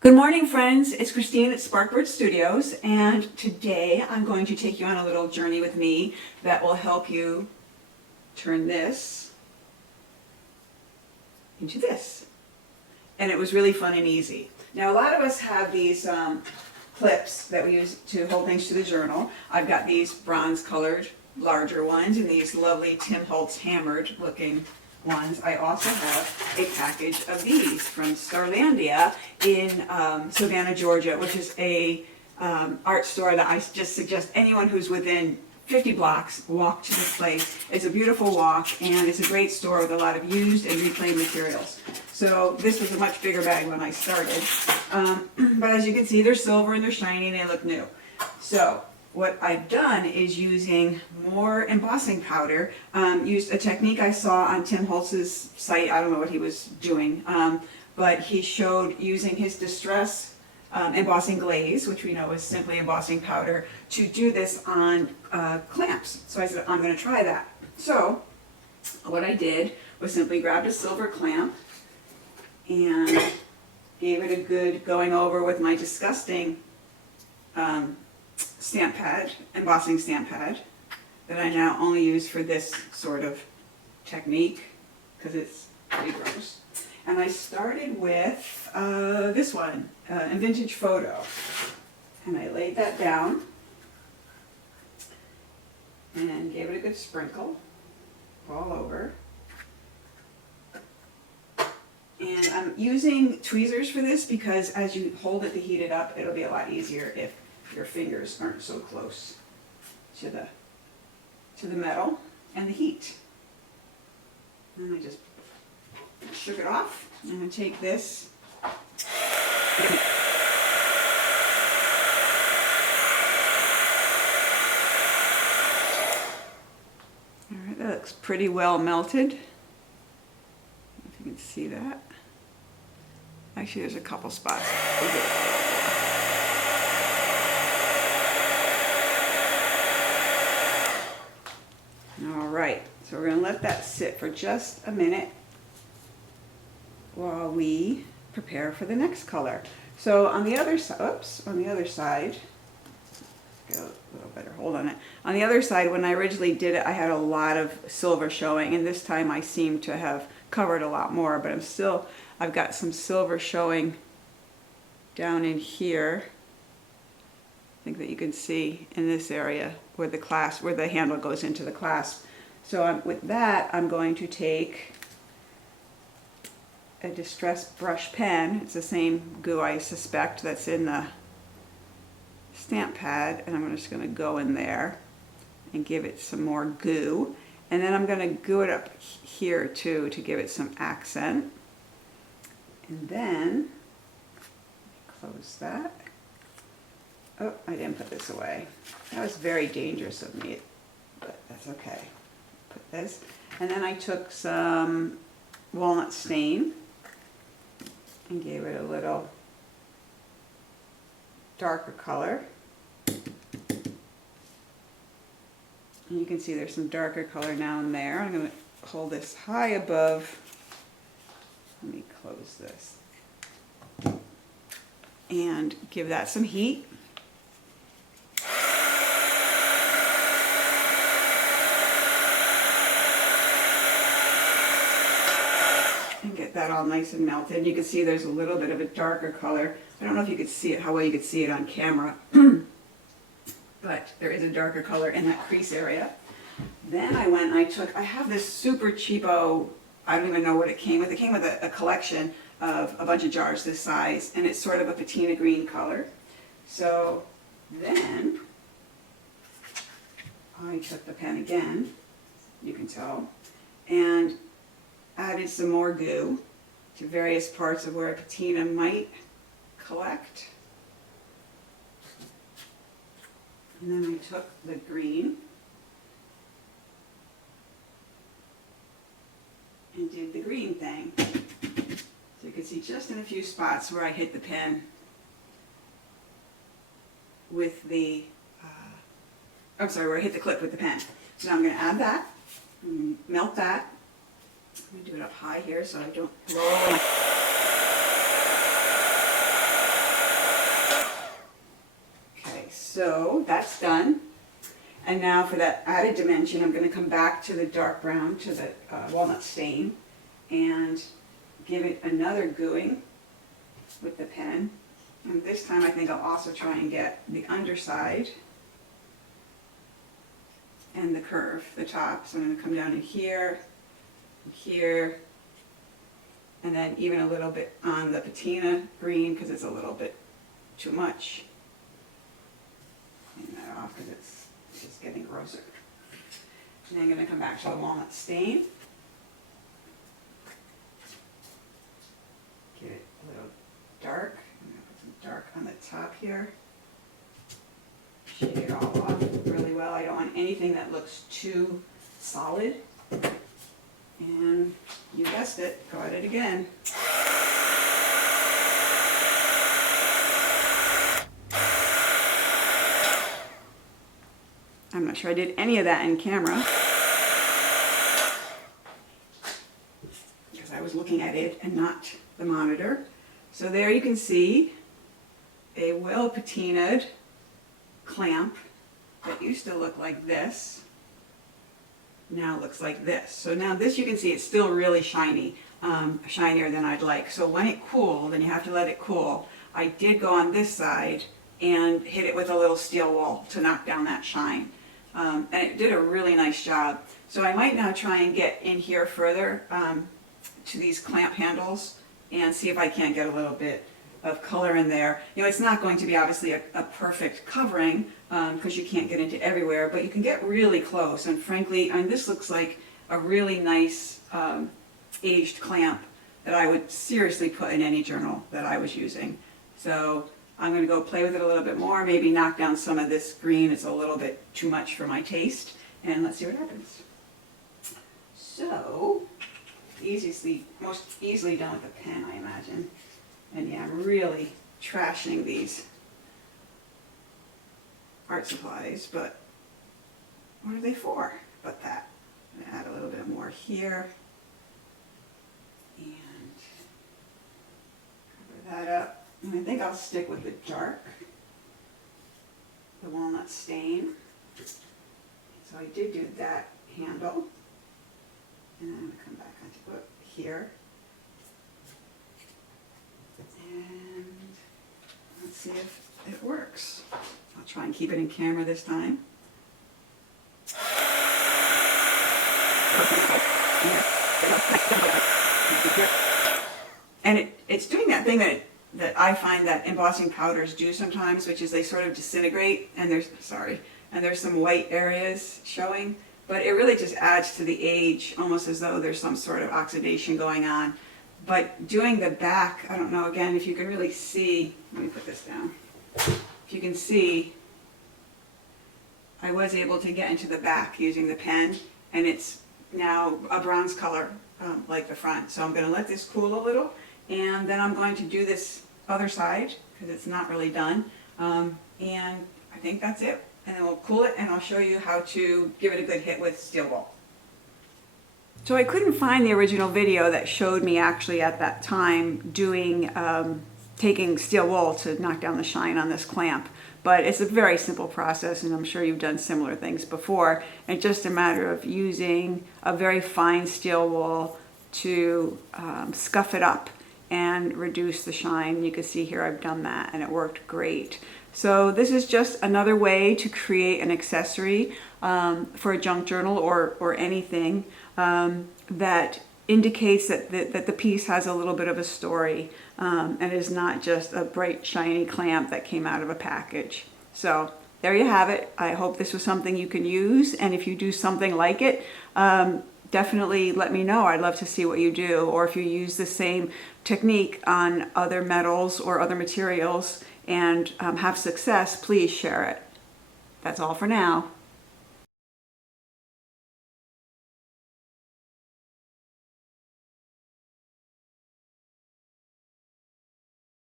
Good morning, friends. It's Christine at Sparkbird Studios, and today I'm going to take you on a little journey with me that will help you turn this into this. And it was really fun and easy. Now, a lot of us have these clips that we use to hold things to the journal. I've got these bronze-colored, larger ones, and these lovely Tim Holtz hammered-looking ones. I also have a package of these from Starlandia in Savannah, Georgia, which is a art store that I just suggest anyone who's within 50 blocks walk to this place. It's a beautiful walk, and it's a great store with a lot of used and reclaimed materials. So this was a much bigger bag when I started. But as you can see, they're silver and they're shiny and they look new. So what I've done is using more embossing powder, used a technique I saw on Tim Holtz's site. I don't know what he was doing, but he showed using his distress embossing glaze, which we know is simply embossing powder, to do this on clamps. So I said, I'm going to try that. So what I did was simply grabbed a silver clamp and gave it a good going over with my disgusting stamp pad, embossing stamp pad, that I now only use for this sort of technique because it's pretty gross. And I started with this one, a vintage photo. And I laid that down and gave it a good sprinkle all over. And I'm using tweezers for this because as you hold it to heat it up, it'll be a lot easier if your fingers aren't so close to the metal and the heat. And I just shook it off. I'm going to take this. Alright, that looks pretty well melted. I don't know if you can see that. Actually, there's a couple spots. Alright, so we're going to let that sit for just a minute while we prepare for the next color. So on the other side, get a little better hold on it. On the other side, when I originally did it, I had a lot of silver showing, and this time I seem to have covered a lot more, but I've got some silver showing down in here. I think that you can see in this area where the handle goes into the clasp. So with that, I'm going to take a distress brush pen. It's the same glue, I suspect, that's in the stamp pad, and I'm just going to go in there and give it some more goo. And then I'm going to goo it up here too to give it some accent. And then close that. Oh, I didn't put this away. That was very dangerous of me, but that's okay. Put this. And then I took some walnut stain and gave it a little darker color. And you can see there's some darker color now and there. I'm going to hold this high above. Let me close this. And give that some heat. And get that all nice and melted. You can see there's a little bit of a darker color. I don't know if you could see it, how well you could see it on camera. But there is a darker color in that crease area. Then I have this super cheapo, I don't even know what it came with. It came with a collection of a bunch of jars this size, and it's sort of a patina green color. So then I took the pen again, you can tell, and added some more goo to various parts of where a patina might collect. And then I took the green and did the green thing. So you can see just in a few spots where I hit the pen with the, where I hit the clip with the pen. So now I'm going to add that, melt that. I'm going to do it up high here so I don't roll. So that's done. And now for that added dimension, I'm going to come back to the dark brown, to the walnut stain, and give it another gooing with the pen. And this time I think I'll also try and get the underside and the curve, the top. So I'm going to come down in here, and then even a little bit on the patina green because it's a little bit too much. Clean that off because it's just getting grosser. And then I'm going to come back to the walnut stain. Get it a little dark. I'm going to put some dark on the top here. Shade it all off really well. I don't want anything that looks too solid. And you guessed it, go at it again. I'm not sure I did any of that in camera because I was looking at it and not the monitor. So there you can see a well patinaed clamp that used to look like this. Now looks like this. So now this, you can see it's still really shiny, shinier than I'd like. So when it cooled, and you have to let it cool, I did go on this side and hit it with a little steel wool to knock down that shine. And it did a really nice job. So I might now try and get in here further to these clamp handles and see if I can't get a little bit of color in there. You know, it's not going to be obviously a perfect covering because you can't get into everywhere, but you can get really close. And frankly, this looks like a really nice aged clamp that I would seriously put in any journal that I was using. So I'm going to go play with it a little bit more, maybe knock down some of this green. It's a little bit too much for my taste, and let's see what happens. So, most easily done with a pen, I imagine. And yeah, I'm really trashing these art supplies, but what are they for but that? I'm going to add a little bit more here and cover that up. And I think I'll stick with the dark, the walnut stain. So I did do that handle, and I'm going to come back onto it here. And let's see if it works. I'll try and keep it in camera this time. And it's doing that thing that I find that embossing powders do sometimes, which is they sort of disintegrate, and there's some white areas showing, but it really just adds to the age, almost as though there's some sort of oxidation going on. But doing the back, I don't know, again, if you can really see, let me put this down. If you can see, I was able to get into the back using the pen, and it's now a bronze color like the front. So I'm going to let this cool a little, and then I'm going to do this other side because it's not really done. And I think that's it. And then we'll cool it, and I'll show you how to give it a good hit with steel wool. So I couldn't find the original video that showed me actually at that time doing, taking steel wool to knock down the shine on this clamp. But it's a very simple process, and I'm sure you've done similar things before. It's just a matter of using a very fine steel wool to scuff it up and reduce the shine. You can see here I've done that, and it worked great. So this is just another way to create an accessory for a junk journal or anything that indicates that the piece has a little bit of a story and is not just a bright shiny clamp that came out of a package. So there you have it. I hope this was something you can use, and if you do something like it, definitely let me know. I'd love to see what you do, or if you use the same technique on other metals or other materials and have success, please share it. That's all for now.